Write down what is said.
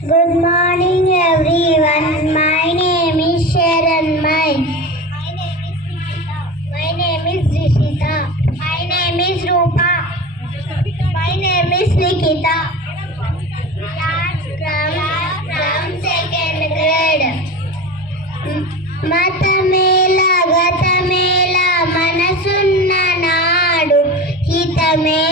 Good morning, everyone. My name is Sharon. My name is Rishita. My name is Rupa. My name is Nikita. Class from second grade. మతమేల గతమేల మనసున్న నాడు హితమే